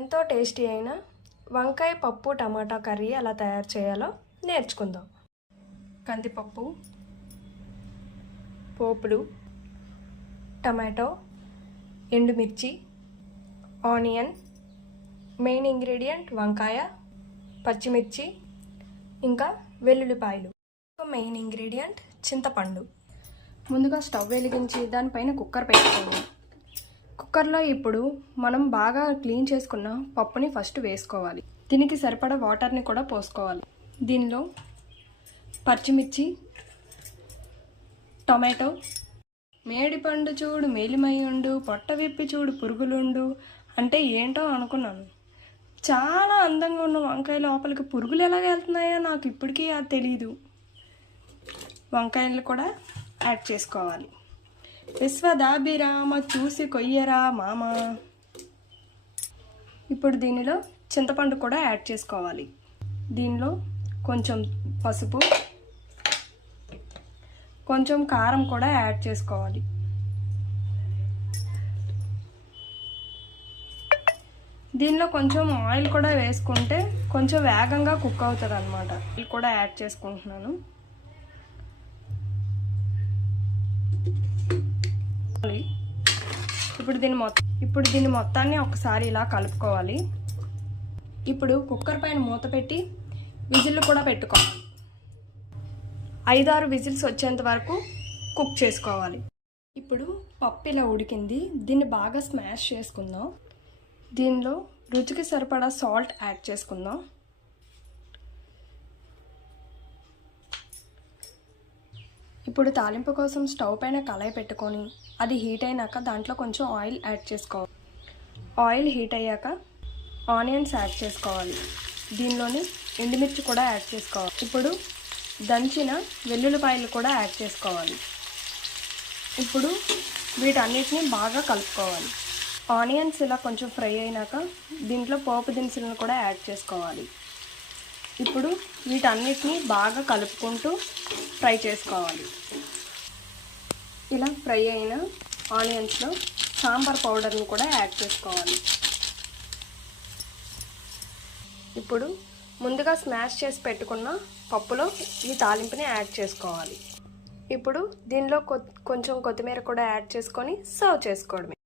ఎంతో టేస్టీ అయిన వంకాయ పప్పు టమాటా కర్రీ ఎలా తయారు చేయాలో నేర్చుకుందాం. కందిపప్పు, పోపులు, టమాటో, ఎండుమిర్చి, ఆనియన్, మెయిన్ ఇంగ్రీడియంట్ వంకాయ, పచ్చిమిర్చి, ఇంకా వెల్లుల్లిపాయలు. మెయిన్ ఇంగ్రీడియంట్ చింతపండు. ముందుగా స్టవ్ వెలిగించి దానిపైన కుక్కర్ పెట్టుకోండి. కుక్కర్లో ఇప్పుడు మనం బాగా క్లీన్ చేసుకున్న పప్పుని ఫస్ట్ వేసుకోవాలి. దీనికి సరిపడా వాటర్ని కూడా పోసుకోవాలి. దీనిలో పచ్చిమిర్చి, టొమాటో, మేడిపండు చూడు మేలిమయ్యుండు, పొట్ట విప్పి చూడు పురుగులుండు అంటే ఏంటో అనుకున్నాను. చాలా అందంగా ఉన్న వంకాయ లోపలికి పురుగులు ఎలాగ వెళ్తున్నాయో నాకు ఇప్పటికీ అది తెలీదు. వంకాయలు కూడా యాడ్ చేసుకోవాలి. విశ్వదాభిరామ చూసి కొయ్యరా మామ. ఇప్పుడు దీనిలో చింతపండు కూడా యాడ్ చేసుకోవాలి. దీనిలో కొంచెం పసుపు, కొంచెం కారం కూడా యాడ్ చేసుకోవాలి. దీనిలో కొంచెం ఆయిల్ కూడా వేసుకుంటే కొంచెం వేగంగా కుక్ అవుతుంది అన్నమాట. ఇది కూడా యాడ్ చేసుకుంటున్నాను. ఇప్పుడు దీన్ని మొత్తాన్ని ఒకసారి ఇలా కలుపుకోవాలి. ఇప్పుడు కుక్కర్ పైన మూత పెట్టి విజిల్ కూడా పెట్టుకోవాలి. 5-6 విజిల్స్ వచ్చేంత వరకు కుక్ చేసుకోవాలి. ఇప్పుడు పప్పు ఇలా ఉడికింది. దీన్ని బాగా స్మాష్ చేసుకుందాం. దీనిలో రుచికి సరిపడా సాల్ట్ యాడ్ చేసుకుందాం. ఇప్పుడు తాలింపు కోసం స్టవ్ పైన కళాయి పెట్టుకొని అది హీట్ అయినాక దాంట్లో కొంచెం ఆయిల్ యాడ్ చేసుకోవాలి. ఆయిల్ హీట్ అయ్యాక ఆనియన్స్ యాడ్ చేసుకోవాలి. దీనిలోని ఎండుమిర్చి కూడా యాడ్ చేసుకోవాలి. ఇప్పుడు దంచిన వెల్లుల్లిపాయలు కూడా యాడ్ చేసుకోవాలి. ఇప్పుడు వీటన్నిటిని బాగా కలుపుకోవాలి. ఆనియన్స్ ఇలా కొంచెం ఫ్రై అయినాక దీంట్లో పోపు దినుసులను కూడా యాడ్ చేసుకోవాలి. ఇప్పుడు వీటన్నిటిని బాగా కలుపుకుంటూ ఫ్రై చేసుకోవాలి. ఇలా ఫ్రై అయిన ఆనియన్స్లో సాంబార్ పౌడర్ని కూడా యాడ్ చేసుకోవాలి. ఇప్పుడు ముందుగా స్మాష్ చేసి పెట్టుకున్న పప్పులో ఈ తాలింపుని యాడ్ చేసుకోవాలి. ఇప్పుడు దీనిలో కొంచెం కొత్తిమీర కూడా యాడ్ చేసుకొని సర్వ్ చేసుకోవడమే.